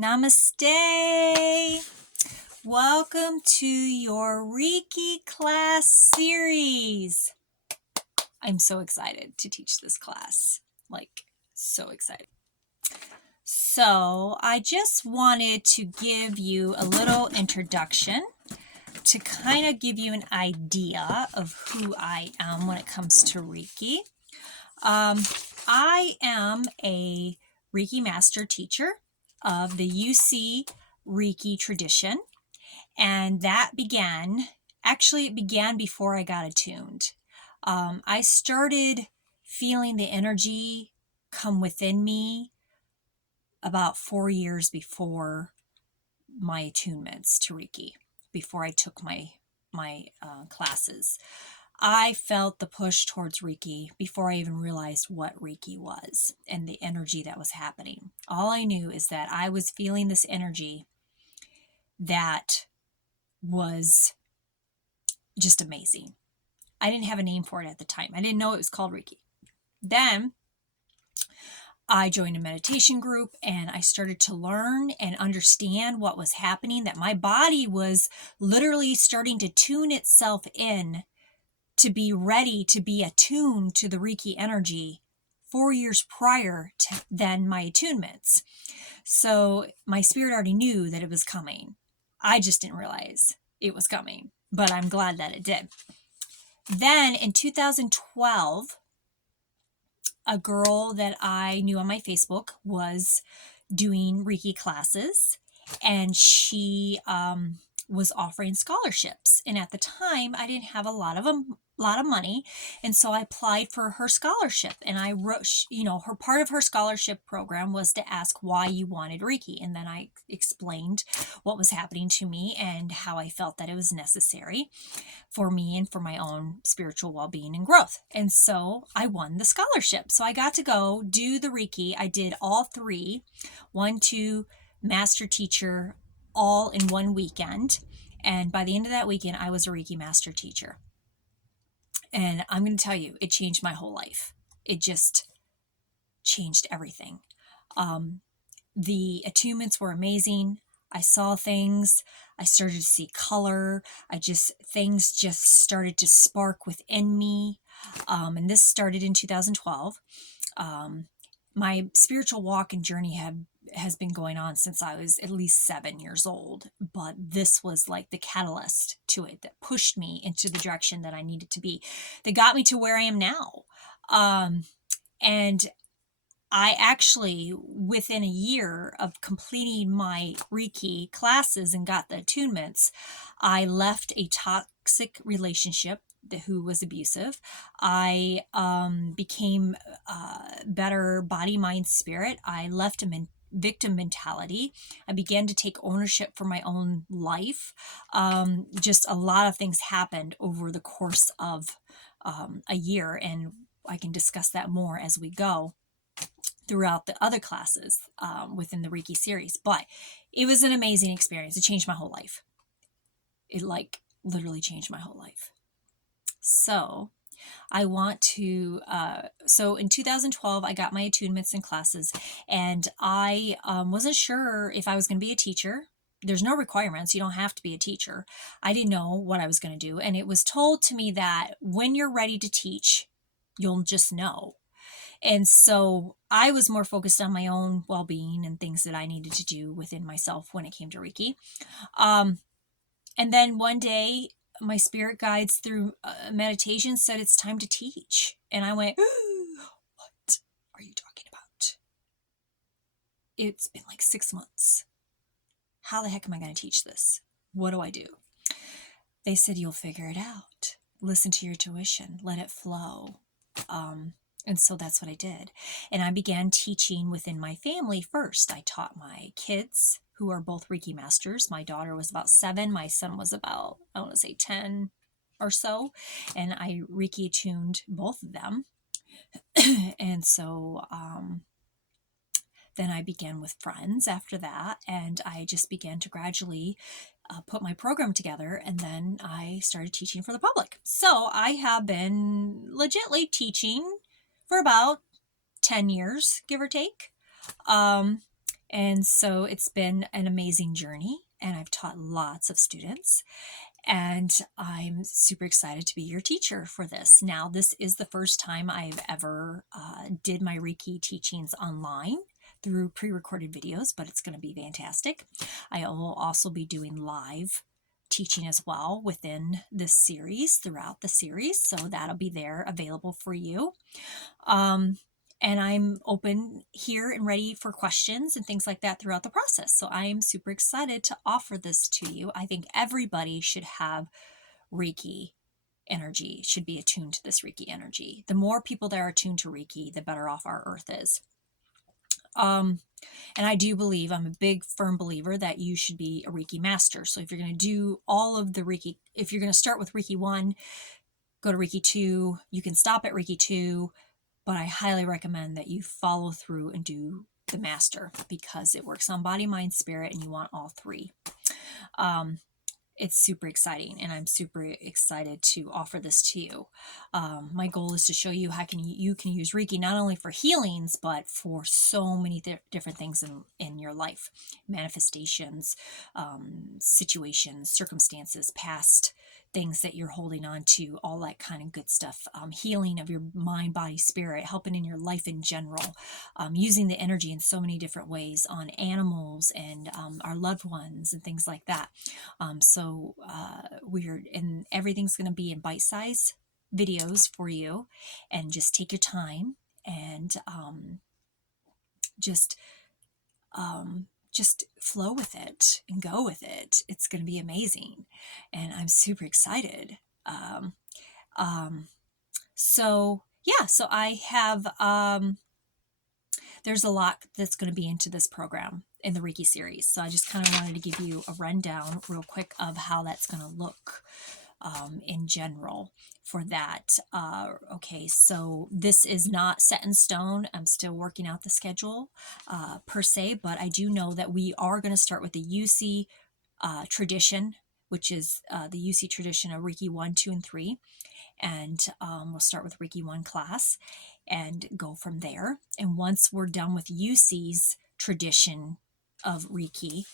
Namaste. Welcome to your Reiki class series. I'm so excited to teach this class. So excited. So I just wanted to give you a little introduction to kind of give you an idea of who I am when it comes to Reiki. I am a Reiki master teacher of the UC Reiki tradition, and it began before I got attuned. I started feeling the energy come within me about 4 years before my attunements to Reiki, before I took my classes. I felt the push towards Reiki before I even realized what Reiki was and the energy that was happening. All I knew is that I was feeling this energy that was just amazing. I didn't have a name for it at the time. I didn't know it was called Reiki. Then I joined a meditation group and I started to learn and understand what was happening, that my body was literally starting to tune itself in to be ready to be attuned to the Reiki energy 4 years prior to then my attunements. So my spirit already knew that it was coming. I just didn't realize it was coming, but I'm glad that it did. Then in 2012, a girl that I knew on my Facebook was doing Reiki classes, and she was offering scholarships. And at the time, I didn't have a lot of money, and so I applied for her scholarship. And I wrote, her part of her scholarship program was to ask why you wanted Reiki, and then I explained what was happening to me and how I felt that it was necessary for me and for my own spiritual well-being and growth. And so I won the scholarship. So I got to go do the Reiki. I did all three, 1, 2, master teacher, all in one weekend. And by the end of that weekend, I was a Reiki master teacher. And I'm going to tell you, it changed my whole life. It just changed everything. The attunements were amazing. I saw things. I started to see color. Things just started to spark within me. And this started in 2012. My spiritual walk and journey has been going on since I was at least 7 years old, but this was like the catalyst to it that pushed me into the direction that I needed to be, that got me to where I am now. And I actually, within a year of completing my Reiki classes and got the attunements, I left a toxic relationship who was abusive. I became better body, mind, spirit. I left a victim mentality. I began to take ownership for my own life. Just a lot of things happened over the course of a year, and I can discuss that more as we go throughout the other classes within the Reiki series. But it was an amazing experience. It changed my whole life. It literally changed my whole life. So I want to, so in 2012, I got my attunements and classes, and I wasn't sure if I was going to be a teacher. There's no requirements. You don't have to be a teacher. I didn't know what I was going to do. And it was told to me that when you're ready to teach, you'll just know. And so I was more focused on my own well-being and things that I needed to do within myself when it came to Reiki. And then one day, my spirit guides through meditation said it's time to teach. And I went, what are you talking about? It's been like 6 months. How the heck am I going to teach this? What do I do? They said, you'll figure it out. Listen to your tuition. Let it flow. And so that's what I did. And I began teaching within my family first. I taught my kids, who are both Reiki masters. My daughter was about 7. My son was about, I want to say 10 or so. And I Reiki attuned both of them. And so then I began with friends after that. And I just began to gradually put my program together. And then I started teaching for the public. So I have been legitly teaching for about 10 years, give or take. And so it's been an amazing journey, and I've taught lots of students. And I'm super excited to be your teacher for this. Now, this is the first time I've ever did my Reiki teachings online through pre-recorded videos, but it's going to be fantastic. I will also be doing live teaching as well within this series, throughout the series, so that'll be there available for you. And I'm open here and ready for questions and things like that throughout the process. So I'm super excited to offer this to you. I think everybody should have Reiki energy, should be attuned to this Reiki energy. The more people that are attuned to Reiki, the better off our earth is. And I do believe, I'm a big firm believer that you should be a Reiki master. So if you're going to do all of the Reiki, if you're going to start with Reiki 1, go to Reiki 2, you can stop at Reiki 2, but I highly recommend that you follow through and do the master, because it works on body, mind, spirit, and you want all three. It's super exciting, and I'm super excited to offer this to you. My goal is to show you how you can use Reiki not only for healings, but for so many different things in your life. Manifestations, situations, circumstances, past things that you're holding on to, all that kind of good stuff. Healing of your mind, body, spirit, helping in your life in general, using the energy in so many different ways on animals and our loved ones and things like that. And everything's going to be in bite-sized videos for you, and just take your time and just flow with it and go with it. It's going to be amazing, and I'm super excited. So I have there's a lot that's going to be into this program in the Reiki series. So I just kind of wanted to give you a rundown real quick of how that's going to look in general for that. Okay, so this is not set in stone. I'm still working out the schedule per se, but I do know that we are going to start with the UC tradition, which is the UC tradition of Reiki 1, 2, and 3. And we'll start with Reiki 1 class and go from there. And once we're done with UC's tradition of Reiki,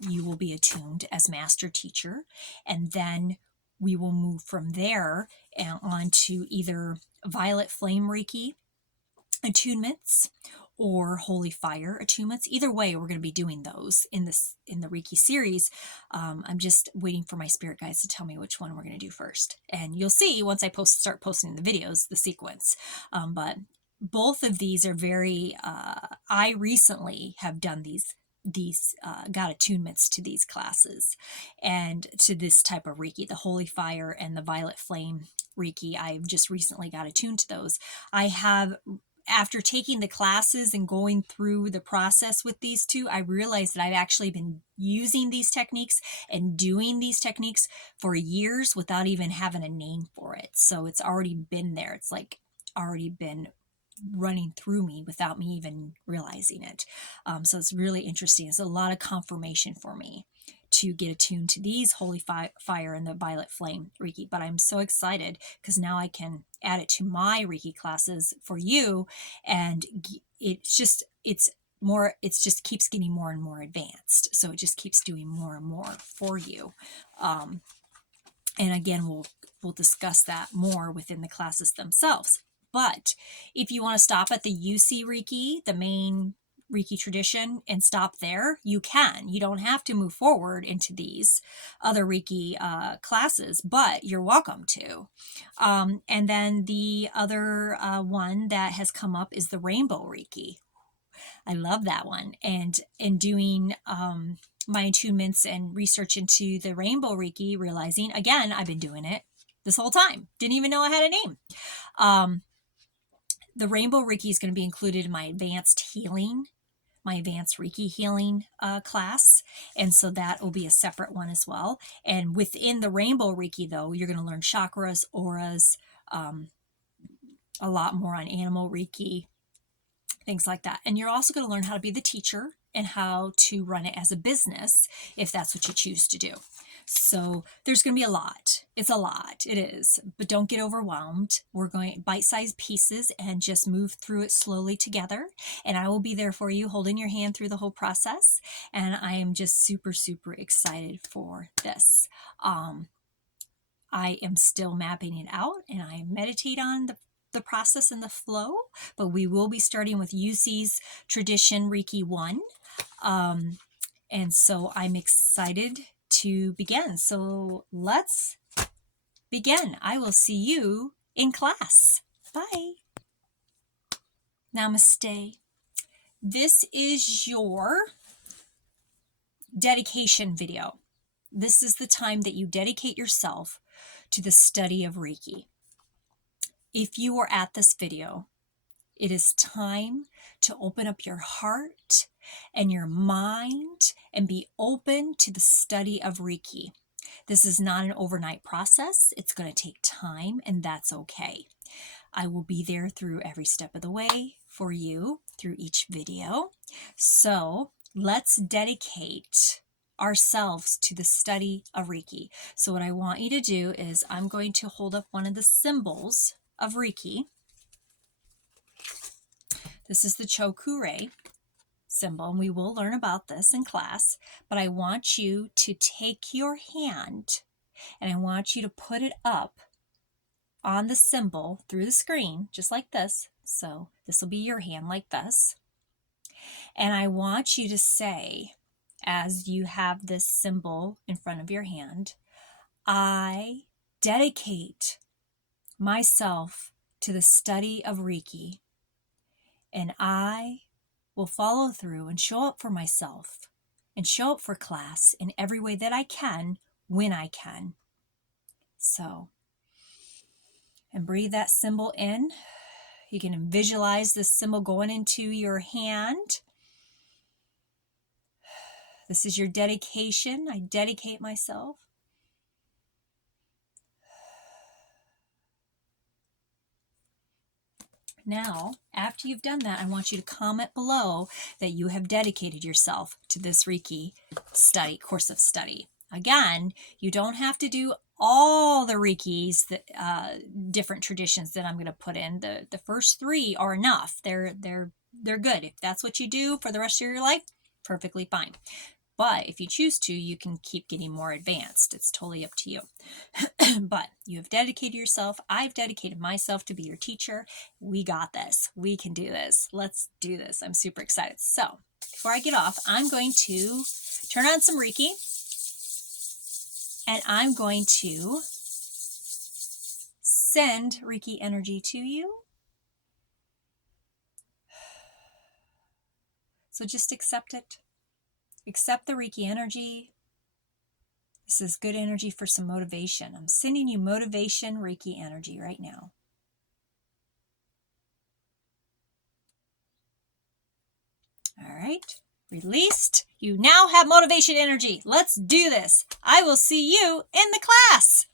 you will be attuned as master teacher. And then we will move from there and on to either violet flame Reiki attunements or holy fire attunements. Either way, we're going to be doing those in the Reiki series. I'm just waiting for my spirit guides to tell me which one we're going to do first, and you'll see once I start posting the videos, the sequence. But both of these are very I recently have done these got attunements to these classes and to this type of Reiki, the holy fire and the violet flame Reiki. I've just recently got attuned to those. I have, after taking the classes and going through the process with these two, I realized that I've actually been using these techniques and doing these techniques for years without even having a name for it. So it's already been there. It's like already been running through me without me even realizing it. So it's really interesting. It's a lot of confirmation for me to get attuned to these holy fire and the violet flame Reiki. But I'm so excited because now I can add it to my Reiki classes for you, and it just keeps getting more and more advanced. So it just keeps doing more and more for you. And again, we'll discuss that more within the classes themselves. But if you want to stop at the UC Reiki, the main Reiki tradition, and stop there, you can. You don't have to move forward into these other Reiki classes, but you're welcome to. And then the other one that has come up is the Rainbow Reiki. I love that one. And in doing my attunements and research into the Rainbow Reiki, realizing, again, I've been doing it this whole time. Didn't even know I had a name. The Rainbow Reiki is going to be included in my advanced Reiki healing class. And so that will be a separate one as well. And within the Rainbow Reiki, though, you're going to learn chakras, auras, a lot more on animal Reiki, things like that. And you're also going to learn how to be the teacher and how to run it as a business if that's what you choose to do. So there's going to be a lot. It's a lot. It is. But don't get overwhelmed. We're going bite-sized pieces and just move through it slowly together. And I will be there for you, holding your hand through the whole process. And I am just super, super excited for this. I am still mapping it out, and I meditate on the process and the flow, but we will be starting with UC's Tradition Reiki 1. And so I'm excited to begin. So let's begin. I will see you in class. Bye. Namaste. This is your dedication video. This is the time that you dedicate yourself to the study of Reiki. If you are at this video, it is time to open up your heart and your mind and be open to the study of Reiki. This is not an overnight process. It's going to take time, and that's okay. I will be there through every step of the way for you through each video. So let's dedicate ourselves to the study of Reiki. So what I want you to do is I'm going to hold up one of the symbols of Reiki. This is the Choku-rei symbol, and we will learn about this in class, but I want you to take your hand and I want you to put it up on the symbol through the screen, just like this. So this will be your hand like this. And I want you to say, as you have this symbol in front of your hand, I dedicate myself to the study of Reiki, and I will follow through and show up for myself and show up for class in every way that I can when I can. So, and breathe that symbol in. You can visualize this symbol going into your hand. This is your dedication. I dedicate myself. Now, after you've done that, I want you to comment below that you have dedicated yourself to this Reiki study, course of study. Again, you don't have to do all the Reikis, different traditions that I'm going to put in. The first 3 are enough. They're good. If that's what you do for the rest of your life, perfectly fine. But if you choose to, you can keep getting more advanced. It's totally up to you. But you have dedicated yourself. I've dedicated myself to be your teacher. We got this. We can do this. Let's do this. I'm super excited. So before I get off, I'm going to turn on some Reiki. And I'm going to send Reiki energy to you. So just accept it. Accept the Reiki energy. This is good energy for some motivation. I'm sending you motivation Reiki energy right now. All right, released. You now have motivation energy. Let's do this. I will see you in the class.